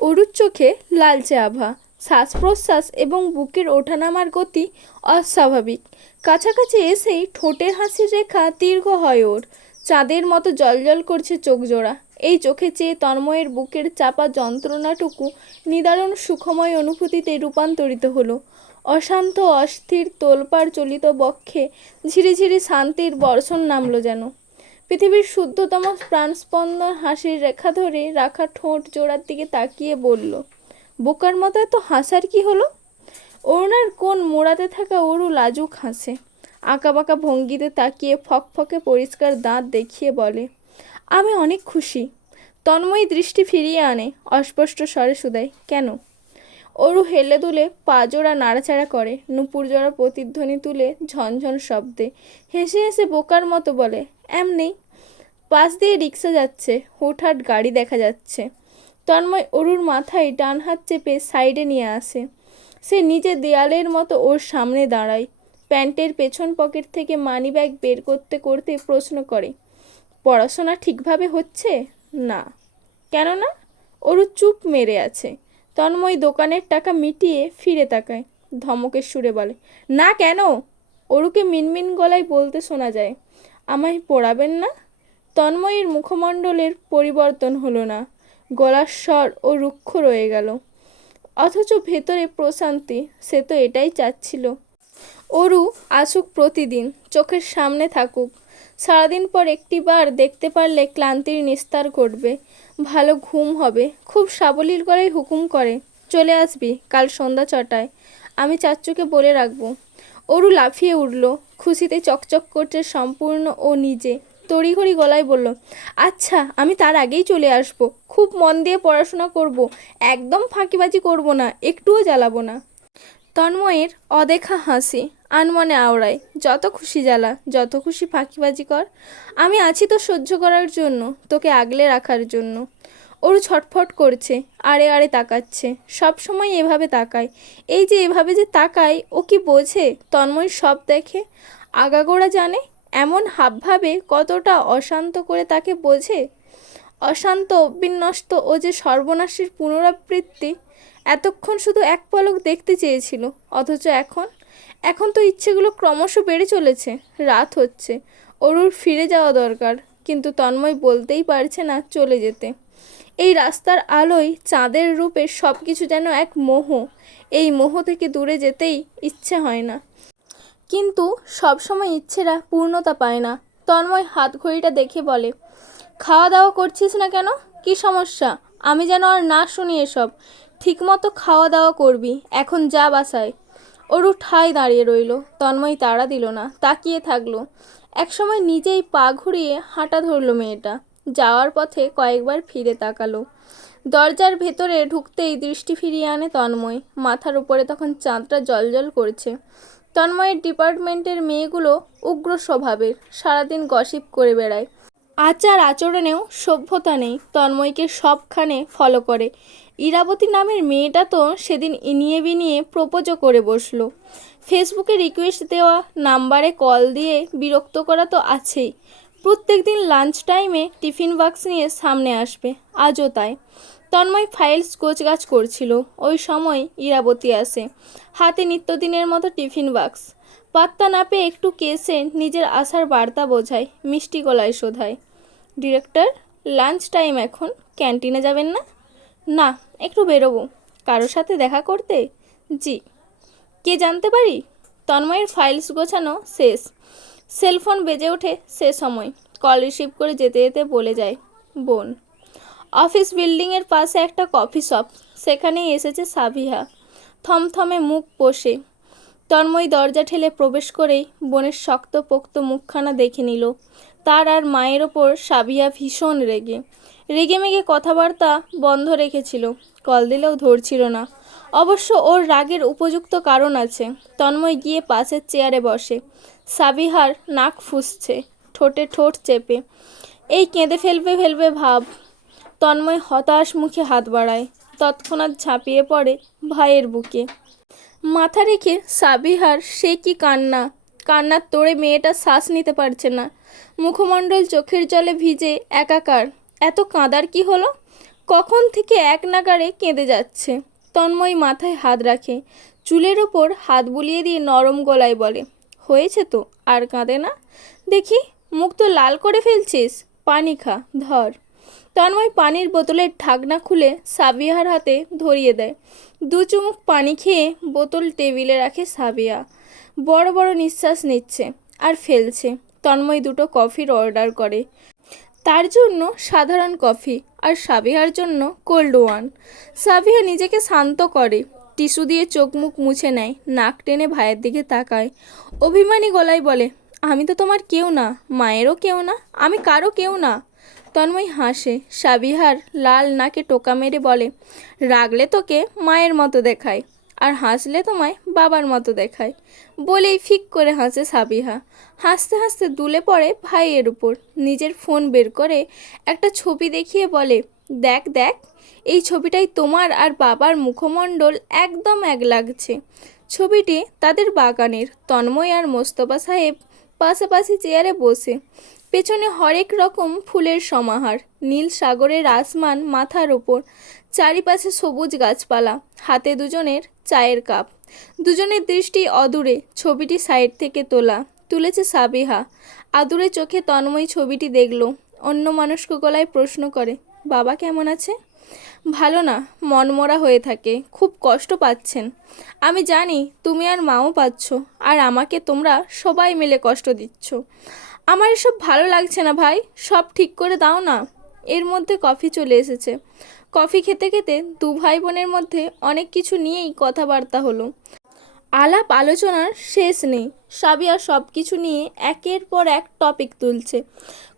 অরুর চোখে লালচে আভা, শ্বাস প্রশ্বাস এবং বুকের ওঠানামার গতি অস্বাভাবিক। কাছাকাছি এসেই ঠোঁটের হাসির রেখা দীর্ঘ হয় ওর। চাঁদের মতো জ্বলজ্বল করছে চোখ জোড়া। এই চোখে চেয়ে তন্ময়ের বুকের চাপা যন্ত্রণাটুকু নিদারুণ সুখময় অনুভূতিতে রূপান্তরিত হলো। অশান্ত অস্থির তোলপাড় চলিত বক্ষে ঝিরি ঝিরি শান্তির বর্ষণ নামলো যেন। পৃথিবীর শুদ্ধতম প্রাণস্পন্দন হাসির রেখা ধরে রাখা ঠোঁট জোড়ার দিকে তাকিয়ে বলল, বোকার মতো এত হাসার কি হলো? অরুণার কোন মোড়াতে থাকা অরু লাজুক হাসে। আঁকাবাঁকা ভঙ্গিতে তাকিয়ে ফকফকে পরিষ্কার দাঁত দেখিয়ে বলে, আমি অনেক খুশি। তন্ময়ী দৃষ্টি ফিরিয়ে আনে, অস্পষ্ট স্বরে শুধায়, কেন? অরু হেলে দুলে পা জোড়া নাড়াচাড়া করে, নুপুর জোড়া প্রতিধ্বনি তুলে ঝনঝন শব্দে হেসে হেসে বোকার মতো বলে, এমনি। পাশ দিয়ে রিক্সা যাচ্ছে, হুটহাট গাড়ি দেখা যাচ্ছে। তন্ময় অরুর মাথায় ডান হাত চেপে সাইডে নিয়ে আসে। সে নিজে দেয়ালের মতো ওর সামনে দাঁড়ায়। প্যান্টের পেছন পকেট থেকে মানিব্যাগ বের করতে করতে প্রশ্ন করে, পড়াশোনা ঠিকভাবে হচ্ছে? না। কেন না? অরু চুপ মেরে আছে। তন্ময় দোকানের টাকা মিটিয়ে ফিরে তাকায়, ধমকের সুরে বলে, না কেন? অরুকে মিনমিন গলায় বলতে শোনা যায়, আমায় পড়াবেন না? তন্ময়ীর মুখমণ্ডলের পরিবর্তন হলো না, গলার স্বর ও রুক্ষ রয়ে গেল। অথচ ভেতরে প্রশান্তি। সে তো এটাই চাচ্ছিল। অরু আসুক প্রতিদিন, চোখের সামনে থাকুক। সারাদিন পর একটিবার দেখতে পারলে ক্লান্তির নিস্তার ঘটবে, ভালো ঘুম হবে। খুব সাবলীল গলায় হুকুম করে, চলে আসবি কাল সন্ধ্যা 6টায়। আমি চাচ্চুকে বলে রাখবো। অরু লাফিয়ে উঠল, খুশিতে চকচক করছে সম্পূর্ণ ও নিজে। তড়িঘড়ি গলায় বলল, আচ্ছা আমি তার আগেই চলে আসবো। খুব মন দিয়ে পড়াশোনা করব, একদম ফাঁকিবাজি করব না, একটুও জ্বালাবো না। তন্ময়ের অদেখা হাসি আনমনে আওড়ায়, যত খুশি জ্বালা, যত খুশি ফাঁকিবাজি কর, আমি আছি তো সহ্য করার জন্য, তোকে আগলে রাখার জন্য। ওর ছটফট করছে, আড়ে আড়ে তাকাচ্ছে, সব সময় এভাবে তাকায়। এই যে এভাবে যে তাকায়, ও কি বোঝে তন্ময় সব দেখে, আগাগোড়া জানে? এমন হাবভাবে কতটা অশান্ত করে তাকে বোঝে। অশান্ত অবিন্যস্ত ও যে সর্বনাশের পুনরাবৃত্তি। এতক্ষণ শুধু এক পলক দেখতে চেয়েছিল, অথচ এখন এখন তো ইচ্ছেগুলো ক্রমশ বেড়ে চলেছে। রাত হচ্ছে, অরুর ফিরে যাওয়া দরকার, কিন্তু তন্ময় বলতেই পারছে না চলে যেতে। এই রাস্তার আলোয় চাঁদের রূপে সব কিছু যেন এক মোহ। এই মোহ থেকে দূরে যেতেই ইচ্ছে হয় না, কিন্তু সবসময় ইচ্ছেরা পূর্ণতা পায় না। তন্ময় হাত ঘড়িটা দেখে বলে, খাওয়া দাওয়া করছিস না কেন? কি সমস্যা? আমি যেন আর না শুনি এসব। ঠিকমতো খাওয়া দাওয়া করবি, এখন যা বাসায়। অরু ঠায় দাঁড়িয়ে রইল। তন্ময় তাড়া দিল না, তাকিয়ে থাকলো। একসময় নিজেই পা ঘুরিয়ে হাঁটা ধরলো মেয়েটা। যাওয়ার পথে কয়েকবার ফিরে তাকালো। দরজার ভেতরে ঢুকতেই দৃষ্টি ফিরিয়ে আনে তন্ময়। মাথার উপরে তখন চাঁদটা জ্বলজ্বল করছে। তন্ময়ের ডিপার্টমেন্টের মেয়েগুলো উগ্র স্বভাবের, সারাদিন গসিপ করে বেড়ায়। আচার আচরণেও সভ্যতা নেই। তন্ময়কে সবখানে ফলো করে। ইরাবতী নামের মেয়েটা তো সেদিন ইনিয়ে বিনিয়ে প্রপোজও করে বসলো। ফেসবুকে রিকোয়েস্ট দেওয়া, নাম্বারে কল দিয়ে বিরক্ত করা তো আছেই। প্রত্যেক দিন লাঞ্চ টাইমে টিফিন বাক্স নিয়ে সামনে আসবে, আজও তাই। তন্ময় ফাইলস গোছগাছ করছিল, ওই সময় ইরাবতী আসে, হাতে নিত্যদিনের মতো টিফিন বাক্স। পাত্তা না পেয়ে একটু কেসে নিজের আসার বার্তা বোঝায়, মিষ্টি গলায় শোধায়, ডিরেক্টর, লাঞ্চ টাইম এখন, ক্যান্টিনে যাবেন না? না, একটু বেরোবো। কারোর সাথে দেখা করতে? জি। কে জানতে পারি? তন্ময়ের ফাইলস গোছানো শেষ। সেলফোন বেজে ওঠে সে সময়। কল রিসিভ করে যেতে যেতে বলে যায়, বোন। অফিস বিল্ডিংয়ের পাশে একটা কফি শপ, সেখানেই এসেছে সাবিহা। থমথমে মুখ বসে। তন্ময় দরজা ঠেলে প্রবেশ করেই বোনের শক্ত পোক্ত মুখখানা দেখে নিল। তার আর মায়ের ওপর সাবিহা ভীষণ রেগে। রেগেমেগে কথাবার্তা বন্ধ রেখেছিল, কল দিলেও ধরছিল না। অবশ্য ওর রাগের উপযুক্ত কারণ আছে। তন্ময় গিয়ে পাশের চেয়ারে বসে। সাবিহার নাক ফুঁসছে, ঠোঁটে ঠোঁট চেপে, এই কেঁদে ফেলবে ফেলবে ভাব। তন্ময় হতাশ মুখে হাত বাড়ায়, তৎক্ষণাৎ ঝাঁপিয়ে পড়ে ভাইয়ের বুকে। মাথা রেখে সাবিহার সে কি কান্না! কান্নার তোড়ে মেয়েটা শ্বাস নিতে পারছে না। মুখমণ্ডল চোখের জলে ভিজে একাকার। এত কাঁদার কি হলো? কখন থেকে এক নাগাড়ে কেঁদে যাচ্ছে। তন্ময় মাথায় হাত রাখে, চুলের ওপর হাত বুলিয়ে দিয়ে নরম গলায় বলে, হয়েছে তো, আর কাঁদে না। দেখি, মুখ তো লাল করে ফেলছিস, পানি খা, ধর। তন্ময় পানির বোতলের ঢাকনা খুলে সাবিয়ার হাতে ধরিয়ে দেয়। দু চুমুক পানি খেয়ে বোতল টেবিলে রাখে সাবিয়া। বড় বড় নিঃশ্বাস নিচ্ছে আর ফেলছে। তন্ময় দুটো কফির অর্ডার করে, তার জন্য সাধারণ কফি আর সাবিহার জন্য কোল্ড ওয়ান। সাবিহা নিজেকে শান্ত করে, টিস্যু দিয়ে চোখ মুখ মুছে নেয়, নাক টেনে ভাইয়ের দিকে তাকায়, অভিমানী গলায় বলে, আমি তো তোমার কেউ না, মায়েরও কেউ না, আমি কারো কেউ না। তন্ময় হাসে। সাবিহার লাল নাকে টোকা মেরে বলে, রাগলে তোকে মায়ের মতো দেখায়, আর হাসলে তোমায় বাবার মতো দেখায়। বলেই ফিক করে হাসে সাবিহা। হাসতে হাসতে দুলে পড়ে ভাইয়ের উপর। নিজের ফোন বের করে একটা ছবি দেখিয়ে বলে, দেখ দেখ, এই ছবিটাই তোমার আর বাবার মুখমণ্ডল একদম এক লাগছে। ছবিটি তাদের বাগানের। তন্ময় আর মোস্তফা সাহেব পাশাপাশি চেয়ারে বসে, পেছনে হরেক রকম ফুলের সমাহার, নীল সাগরের আসমান মাথার ওপর, চারিপাশে সবুজ গাছপালা, হাতে দুজনের চায়ের কাপ। দুজনের দৃষ্টি অদূরে। ছবিটি সাইড থেকে তোলা, তুলেছে সাবিহা। আদুরে চোখে তন্ময় ছবিটি দেখল, অন্য মানুষকে গলায় প্রশ্ন করে, বাবা কেমন আছে? ভালো না, মনমরা হয়ে থাকে, খুব কষ্ট পাচ্ছেন। আমি জানি তুমি আর মাও পাচ্ছ, আর আমাকে তোমরা সবাই মিলে কষ্ট দিচ্ছ। আমার এসব ভালো লাগছে না ভাই, সব ঠিক করে দাও না। এর মধ্যে কফি চলে এসেছে। কফি খেতে খেতে দু ভাই বোনের মধ্যে অনেক কিছু নিয়েই কথাবার্তা হলো। আলাপ আলোচনার শেষ নেই। সাবিয়া সব কিছু নিয়ে একের পর এক টপিক তুলছে,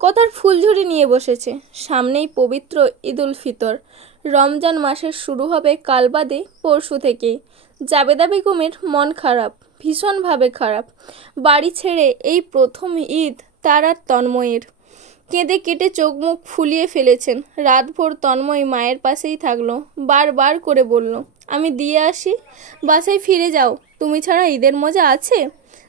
কথার ফুলঝুরি নিয়ে বসেছে। সামনেই পবিত্র ঈদুল ফিতর। রমজান মাসের শুরু হবে কাল বাদে পরশু থেকেই। জাবেদা বেগমের মন খারাপ, ভীষণভাবে খারাপ। বাড়ি ছেড়ে এই প্রথম ঈদ তার আর তন্ময়ের। কেঁদে কেটে চোখ মুখ ফুলিয়ে ফেলেছেন। রাতভর তন্ময় মায়ের পাশেই থাকলো, বারবার করে বলল, আমি দিয়ে আসি, বাসায় ফিরে যাও, তুমি ছাড়া ঈদের মজা আছে?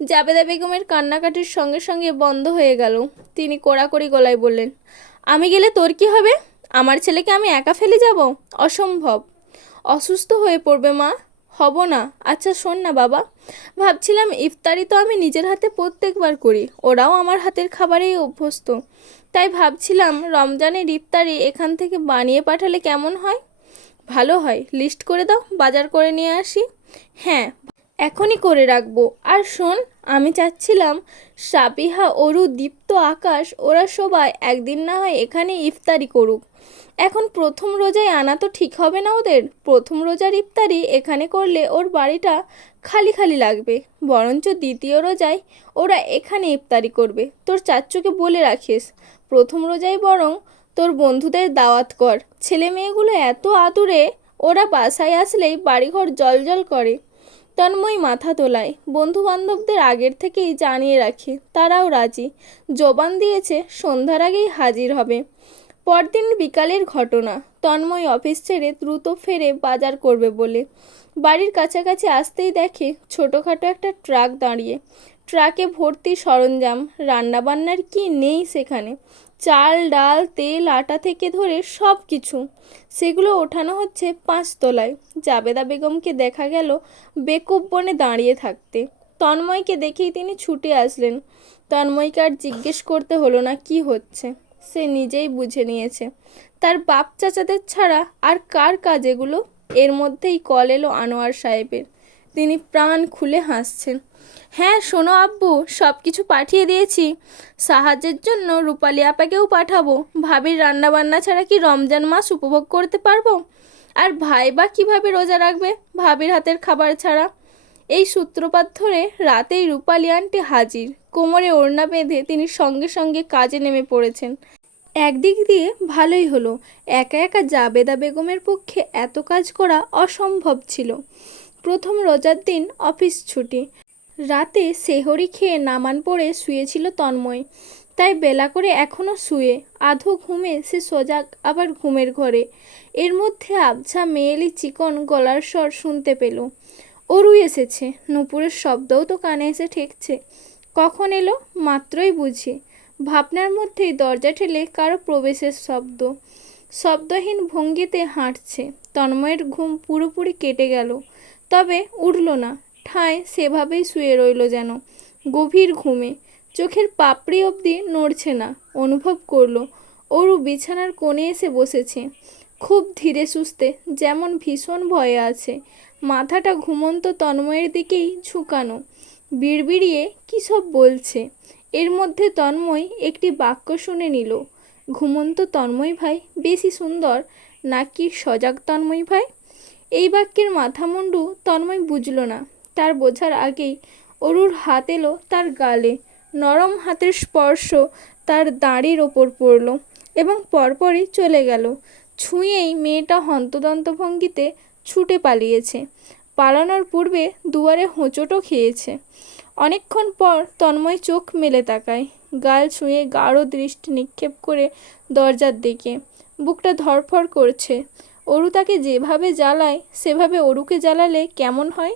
জাবেদা বেগমের কান্নাকাটির সঙ্গে সঙ্গে বন্ধ হয়ে গেল। তিনি কড়াকড়ি গলায় বললেন, আমি গেলে তোর কি হবে? আমার ছেলেকে আমি একা ফেলে যাব? অসম্ভব। অসুস্থ হয়ে পড়বে মা। হব না। আচ্ছা শোন না বাবা, ভাবছিলাম ইফতারি তো আমি নিজের হাতে প্রত্যেকবার করি, ওরাও আমার হাতের খাবারেই অভ্যস্ত, তাই ভাবছিলাম রমজানের ইফতারি এখান থেকে বানিয়ে পাঠালে কেমন হয়? ভালো হয়, লিস্ট করে দাও, বাজার করে নিয়ে আসি। হ্যাঁ, এখনই করে রাখবো। আর শোন, আমি চাচ্ছিলাম সাবিহা, অরু, দীপ্ত, আকাশ ওরা সবাই একদিন না হয় এখানে ইফতারি করুক। এখন প্রথম রোজায় আনা তো ঠিক হবে না ওদের। প্রথম রোজার ইফতারি এখানে করলে ওর বাড়িটা খালি খালি লাগবে, বরঞ্চ দ্বিতীয় রোজায় ওরা এখানে ইফতারি করবে। তোর চাচ্চুকে বলে রাখিস, প্রথম রোজায় বরং তোর বন্ধুদের দাওয়াত কর। ছেলে মেয়েগুলো এত আদুরে, ওরা বাসায় আসলেই বাড়িঘর জলজল করে। তন্ময় মাথা তোলায়। বন্ধু বান্ধবদের আগের থেকেই জানিয়ে রাখে, তারাও রাজি। জবান দিয়েছে সন্ধ্যার আগেই হাজির হবে। পরদিন বিকালের ঘটনা। তন্ময় অফিস ছেড়ে দ্রুত ফেরে বাজার করবে বলে বাড়ির কাছাকাছি আসতেই দেখে ছোটোখাটো একটা ট্রাক দাঁড়িয়ে। ট্রাকে ভর্তি সরঞ্জাম, রান্নাবান্নার কি নেই সেখানে। চাল ডাল তেল আটা থেকে ধরে সব কিছু। সেগুলো ওঠানো হচ্ছে 5 তলায়। জাবেদা বেগমকে দেখা গেল বেকুব বনে দাঁড়িয়ে থাকতে। তন্ময়কে দেখেই তিনি ছুটে আসলেন। তন্ময়কে আর জিজ্ঞেস করতে হলো না কি হচ্ছে, সে নিজেই বুঝে নিয়েছে। তার বাপ চাচাদের ছাড়া আর কার কাজ এগুলো? এর মধ্যেই কল এলো আনোয়ার সাহেবের। তিনি প্রাণ খুলে হাসছেন। হ্যাঁ শোনো আব্বু, সব কিছু পাঠিয়ে দিয়েছি। সাহায্যের জন্য রূপালী আপাকেও পাঠাবো। ভাবির রান্নাবান্না ছাড়া কি রমজান মাস উপভোগ করতে পারবো? আর ভাই বা কীভাবে রোজা রাখবে ভাবির হাতের খাবার ছাড়া? এই সূত্রপাত ধরে রাতেই রূপালী আন্টি হাজির। কোমরে ওড়না বেঁধে তিনি সঙ্গে সঙ্গে কাজে নেমে পড়েছেন। একদিক দিয়ে ভালোই হলো, একা একা জাবেদা বেগমের পক্ষে এত কাজ করা অসম্ভব ছিল। প্রথম রোজার দিন অফিস ছুটি। রাতে সেহরি খেয়ে নামান পড়ে শুয়েছিল তন্ময়, তাই বেলা করে এখনও শুয়ে। আধো ঘুমে সে সজাগ আবার ঘুমের ঘরে। এর মধ্যে আবছা মেয়েলি চিকন গলার স্বর শুনতে পেল। অরু এসেছে। নূপুরের শব্দও তো কানে এসে ঠেকছে। কখন এলো? মাত্রই বুঝি। ভাবনার মধ্যেই দরজা ঠেলে কারো প্রবেশের শব্দ। শব্দহীন ভঙ্গিতে হাঁটছে। তন্ময়ের ঘুম পুরোপুরি কেটে গেল, তবে উঠল না। ঠায় সেভাবেই শুয়ে রইল যেন গভীর ঘুমে। চোখের পাপড়ি অবধি নড়ছে না। অনুভব করলো অরু বিছানার কোণে এসে বসেছে, খুব ধীরে সুস্থে, যেমন ভীষণ ভয়ে আছে। মাথাটা ঘুমন্ত তন্ময়ের দিকেই ঝুঁকানো। বিড়বিড়িয়ে কী সব বলছে। এর মধ্যে তন্ময় একটি বাক্য শুনে নিল। ঘুমন্ত তন্ময় ভাই বেশি সুন্দর নাকি সজাগ তন্ময় ভাই? এই বাক্যের মাথামুন্ডু তন্ময় বুঝল না। তার বোঝার আগেই অরুর হাত এলো তার গালে। নরম হাতের স্পর্শ তার দাঁড়ির ওপর পড়ল এবং পরপরই চলে গেল। ছুঁয়েই মেয়েটা হন্তদন্ত ভঙ্গিতে ছুটে পালিয়েছে। পালানোর পূর্বে দুয়ারে হোঁচটও খেয়েছে। অনেকক্ষণ পর তন্ময় চোখ মেলে তাকায়, গাল ছুঁয়ে গাঢ় দৃষ্টি নিক্ষেপ করে দরজার দিকে। বুকটা ধড়ফড় করছে। অরু তাকে যেভাবে জ্বালায় সেভাবে অরুকে জ্বালালে কেমন হয়?